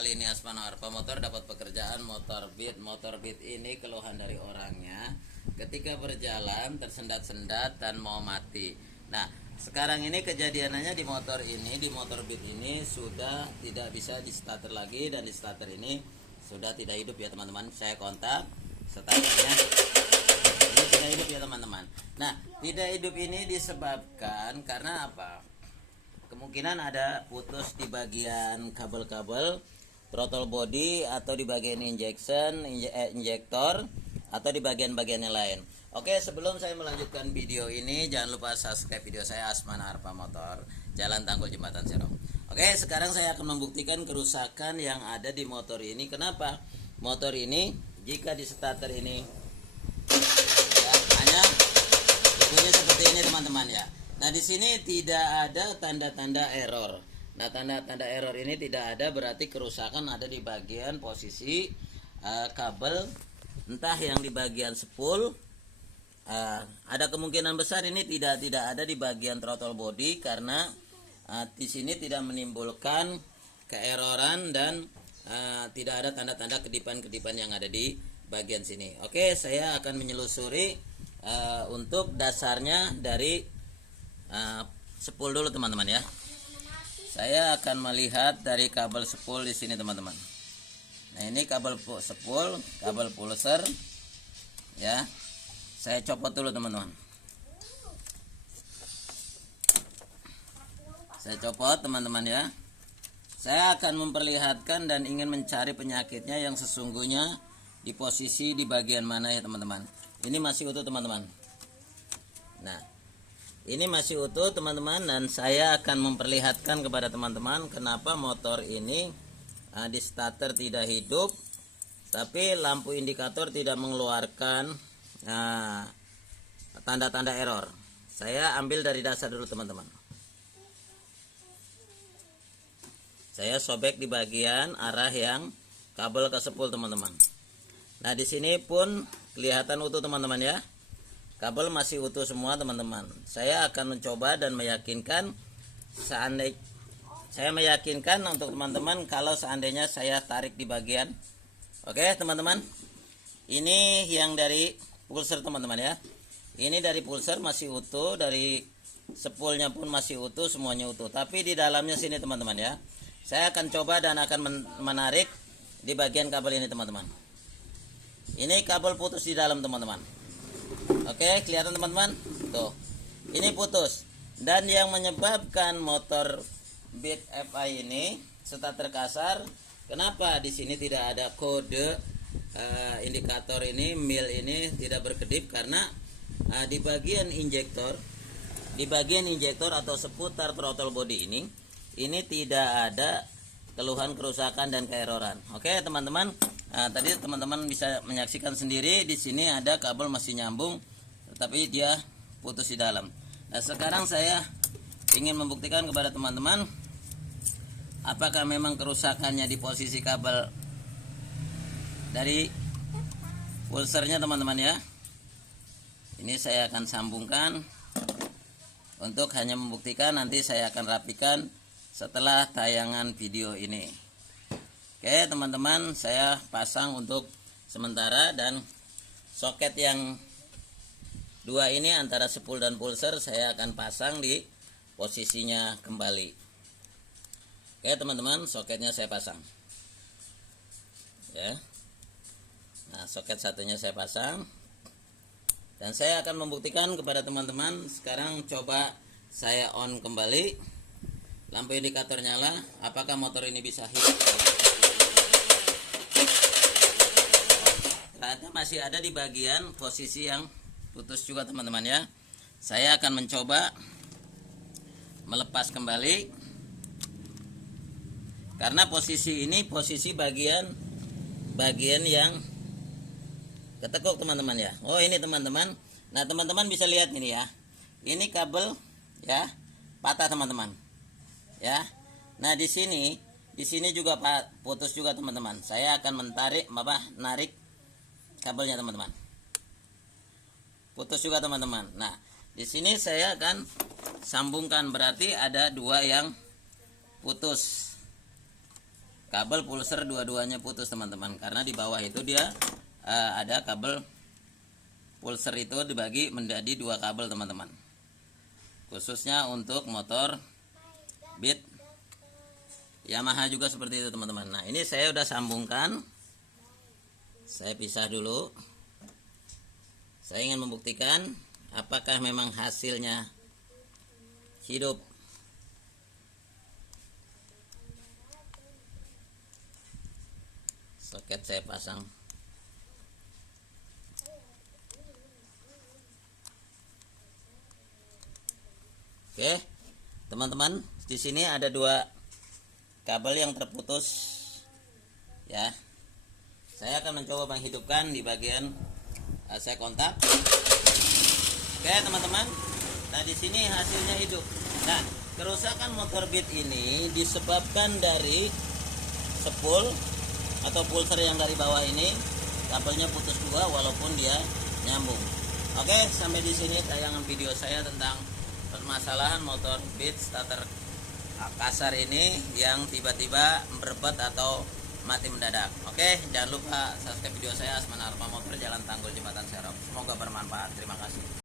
kali ini Asmana Arpa Motor dapat pekerjaan motor beat. Motor beat ini keluhan dari orangnya ketika berjalan tersendat-sendat dan mau mati. Nah, sekarang ini kejadiannya di motor ini, di motor beat ini sudah tidak bisa di starter lagi, dan di starter ini sudah tidak hidup ya teman-teman. Saya kontak starternya, ini tidak hidup ya teman-teman. Nah, tidak hidup ini disebabkan karena apa? Kemungkinan ada putus di bagian kabel-kabel throttle body, atau di bagian injektor, atau di bagian-bagian yang lain. Oke, sebelum saya melanjutkan video ini, jangan lupa subscribe video saya, Asmana Arpa Motor, Jalan Tanggul Jembatan Serong. Oke, sekarang saya akan membuktikan kerusakan yang ada di motor ini. Kenapa? Motor ini jika di starter ini ya, hanya bunyinya seperti ini teman-teman ya. Nah, di sini tidak ada tanda-tanda error. Nah, tanda-tanda error ini tidak ada, berarti kerusakan ada di bagian posisi kabel, entah yang di bagian spool. Ada kemungkinan besar ini tidak ada di bagian throttle body, karena di sini tidak menimbulkan keeroran dan tidak ada tanda-tanda kedipan-kedipan yang ada di bagian sini. Oke, saya akan menyelusuri untuk dasarnya dari spool dulu teman-teman ya. Saya akan melihat dari kabel spool di sini teman-teman. Nah, ini kabel spool, kabel pulser ya. Saya copot dulu teman-teman. Saya copot teman-teman ya. Saya akan memperlihatkan dan ingin mencari penyakitnya yang sesungguhnya di posisi di bagian mana ya teman-teman. Ini masih utuh teman-teman. Nah, ini masih utuh teman-teman, dan saya akan memperlihatkan kepada teman-teman kenapa motor ini di starter tidak hidup, tapi lampu indikator tidak mengeluarkan tanda-tanda error. Saya ambil dari dasar dulu teman-teman. Saya sobek di bagian arah yang kabel ke spool teman-teman. Nah, di sini pun kelihatan utuh teman-teman ya. Kabel masih utuh semua teman-teman. Saya akan mencoba dan meyakinkan, saya meyakinkan untuk teman-teman kalau seandainya saya tarik di bagian. Oke teman-teman, ini yang dari pulser teman-teman ya. Ini dari pulser masih utuh, dari spoolnya pun masih utuh, semuanya utuh. Tapi di dalamnya sini teman-teman ya, saya akan coba dan akan menarik di bagian kabel ini teman-teman. Ini kabel putus di dalam teman-teman. Oke, kelihatan teman-teman? Tuh. Ini putus. Dan yang menyebabkan motor Beat FI ini starter kasar, kenapa di sini tidak ada kode indikator ini, mil ini tidak berkedip, karena di bagian injektor atau seputar throttle body ini tidak ada keluhan kerusakan dan keeroran. Oke, teman-teman. Tadi teman-teman bisa menyaksikan sendiri, di sini ada kabel masih nyambung, tetapi dia putus di dalam. Nah, sekarang saya ingin membuktikan kepada teman-teman apakah memang kerusakannya di posisi kabel dari pulsernya teman-teman ya. Ini saya akan sambungkan untuk hanya membuktikan, nanti saya akan rapikan setelah tayangan video ini. Oke teman-teman, saya pasang untuk sementara, dan soket yang dua ini antara spool dan pulser saya akan pasang di posisinya kembali. Oke teman-teman, soketnya saya pasang ya. Nah, soket satunya saya pasang, dan saya akan membuktikan kepada teman-teman. Sekarang coba saya on kembali, lampu indikator nyala, apakah motor ini bisa hidup. Ternyata masih ada di bagian posisi yang putus juga teman-teman ya. Saya akan mencoba melepas kembali, karena posisi ini posisi bagian yang ketekuk teman-teman ya. Oh, ini teman-teman. Nah, teman-teman bisa lihat ini ya. Ini kabel ya patah teman-teman ya. Nah, di sini juga putus juga teman-teman. Saya akan narik kabelnya teman-teman. Putus juga teman-teman. Nah, di sini saya akan sambungkan, berarti ada dua yang putus. kabel pulser dua-duanya putus teman-teman, karena di bawah itu dia ada kabel pulser itu dibagi menjadi 2 kabel teman-teman, khususnya untuk motor Beat Yamaha juga seperti itu teman-teman. Nah ini saya udah sambungkan, saya pisah dulu. Saya ingin membuktikan apakah memang hasilnya hidup. Soket saya pasang. Oke, teman-teman, di sini ada 2 kabel yang terputus. Ya, saya akan mencoba menghidupkan di bagian saya kontak. Oke, teman-teman. Nah, di sini hasilnya hidup. Nah, kerusakan motor Beat ini disebabkan dari spool atau pulser yang dari bawah ini kabelnya putus 2 walaupun dia nyambung. Oke, sampai di sini tayangan video saya tentang permasalahan motor Beat starter kasar ini yang tiba-tiba berebut atau mati mendadak. Oke, jangan lupa subscribe video saya, Asman Arfa Motor, Jalan Tanggul Jembatan Serok. Semoga bermanfaat. Terima kasih.